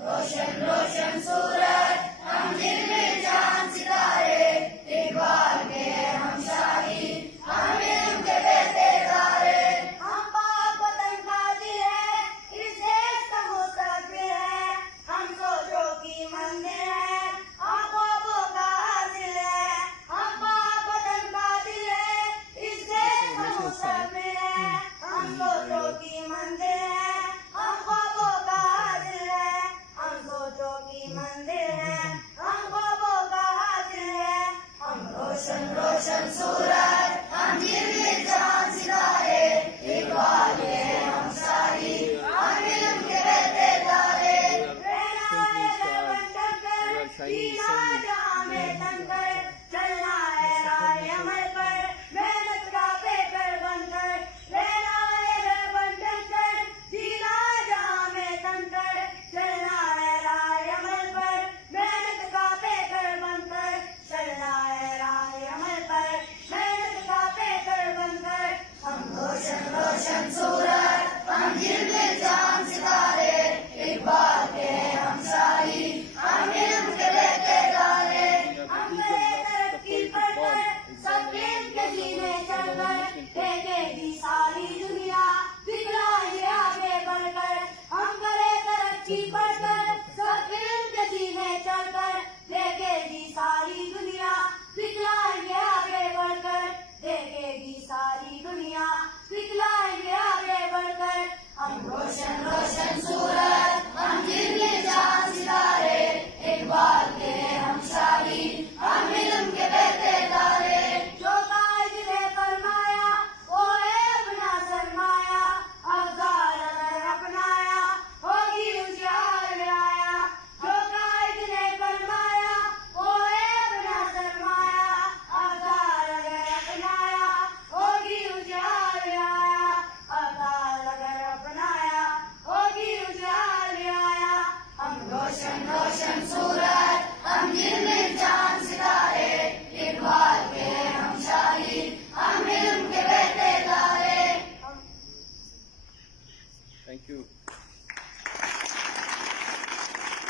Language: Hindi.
रोशन रोशन सूरज हम जिनमें चांद सितारे, इकबाल के हम शाही हम इल्म के बहते तारे। हम पाक वतन का दिल है, इस देश का मुस्तकबिल है, हम सोचों की मंजिल है, हम ख्वाबों का हासिल है। हम पाक वतन का दिल है, इस देश का मुस्तकबिल है, हम सोचों की मंजिल है, हम ख्वाबों का हासिल है। हम सोचों की मंजिल है, हम ख्वाबों का हासिल है। हम रोशन रोशन सूरज हम जिनमें चांद सितारे, इकबाल के हम शाही हम इल्म के बहते तारे। रहना है रहमत कर, जीना जहां में तनकर, चलना है राह अमल पर, मेहनत का पेपर बनकर। रहना है रहमत कर, जीना जहां में तनकर, चलना है राह अमल पर, मेहनत का पेपर बनकर। चलना है राह अमल पर, मेहनत का पेपर बनकर। हम रोशन रोशन सूरज हम जिनमें चांद सितारे, इकबाल के हम शाही हम इल्म के बहते तारे। हम करें तरक्की बढ़कर, सब प्रेम के जीने चढ़कर, देखेगी सारी दुनिया दिखलाए आगे बढ़कर। हम करें तरक्की बढ़कर,